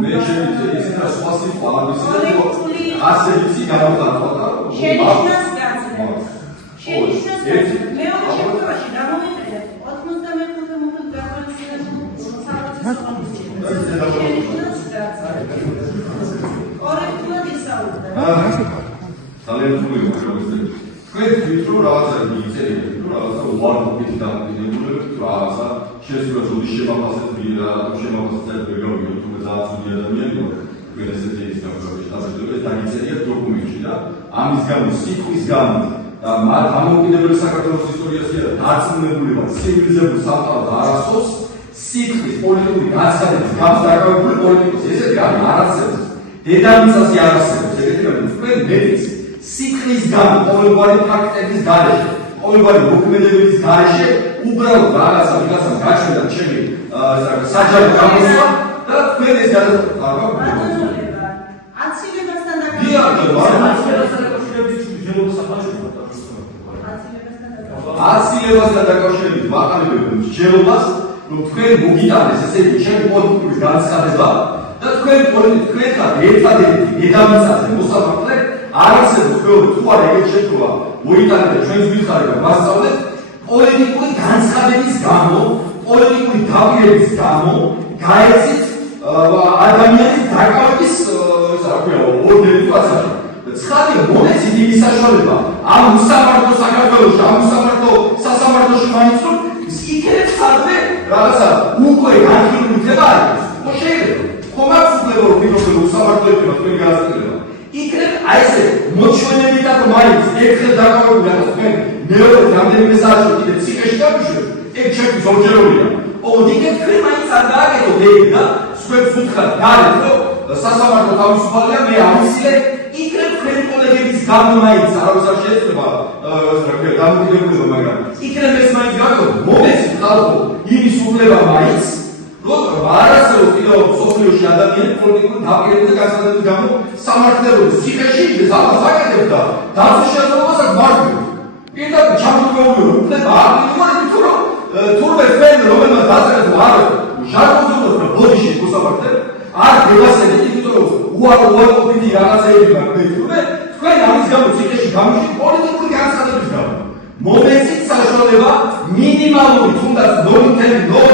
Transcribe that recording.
მე შეიძლება ისე და სხვა სიტყვა ამის ასე იცი გამოვხატვა. შენიშნას გაცნობა. შენიშნას მეორე შემთხვევაში გამოვიყენეთ 95 მოდულ გაფორმებულ კორექტულად ისაუბრეთ. ძალიან რთული მოგვიწევს. თქვენ თვითონ რაღაცა მიწერეთ, რაღაცა უარყოფით დამოკიდებულებთ, რაღაცა შესაძლოა ზოგი შემაფასეთ და შემაფასეთ ბეგავიო თუ ზაცული ადამიანი თქვენ ესეთი ის გამოგებთ დაგიწერია დოკუმენტში და ამის გამო სიტყვის გამო და მათ დამოკიდებული საქართველოს ისტორიასია და დარწმუნებულება ცივილიზებულ სამყაროს არასდროს სიტყვის პოლიტიკური განცხადების გამოსდაკავებული პოლიტიკოს ესეთი რამე არ არსებობს. დედამიწაზე არ არსებობს ეგეთი რამე თქვენ მეც სიტყვის გამო ყოველგვარი ფაქტების გარეშე, ყოველგვარი მოქმედებების გარეშე უბრალოდ რაღაცა ვიღაცამ გაჩნდა ჩემი საჯარო გამოსვლა და თქვენ ეს გადაწყვეტა. აცილებასთან აცილებასთან დაკავშირებით ვაყალიბებთ მსჯელობას, რომ თქვენ მოგიტანეს ესეთი ჩემი პოლიტიკური განცხადება და თქვენ ხართ ერთადერთი დედამიწაზე მოსამართლე არ არსებობს მეორე თუ არა ეგეთ შემთხვევა მოიტანეთ და ჩვენს ვიხარეთ და მასწავლეთ პოლიტიკური განცხადების გამო, პოლიტიკური დაპირების გამო გაეცით ადამიანის დაკავების ორდერი თუ ასაკი. ცხადია მონეცით იმის საშუალება ამ უსამართლო საქართველოში, ამ უსამართლო სასამართლოში მაინც რომ იქნებ სადმე რაღაცა უკვე განხილული თემა არის. ხო შეიძლება ხომ აქვს უფლება რომ ვინმე უსამართლოებია თქვენი განცხადება. იქნებ აი ესე მოჩვენებითად მაინც ერთხელ დაკავებული და თქვენ მეორე რამდენიმე საათში კიდე ციხეში გავიშვებთ, ეგ ჩემთვის ორჯეროვია. ოღონდ იქნებ თქვენ მაინც არ გააკეთოთ ეგ და სხვებს უთხრათ გარეთ რომ სასამართლო თავისუფალია, მე ამისილე იქნებ თქვენი კოლეგების გამო მაინც არავის არ შეეძლება დამოკიდებულება, მაგრამ იქნებ ეს მაინც გაკეთოთ, მომეცით ხალხო იმის უფლება მაინც, რომ არ არსებობს კიდევ სოფლიოში ადამიანი პოლიტიკური დაპირების და განცხადების გამო სამართლებრივ ციხეში იდეს, ამას აკეთებ და დაცვის შესაძლებლობას აქვს მარჯვნივ. პირდაპირ ჩამოგვეუბნები რომ უფლება არ მიგონებით თუ რომ თურმე თქვენ რომელმაც დაწერეთ რომ არ ჟარგონზულოს და ბოდიში მოსამართლე არ გევასებთ, იმიტომ რომ უარყოფითი რაღაცეები მაქვს თურმე თქვენ ამის გამო ციხეში გამიშით პოლიტიკური განცხადების გამო. მომეცით საშუალება მინიმალური თუნდაც 0.0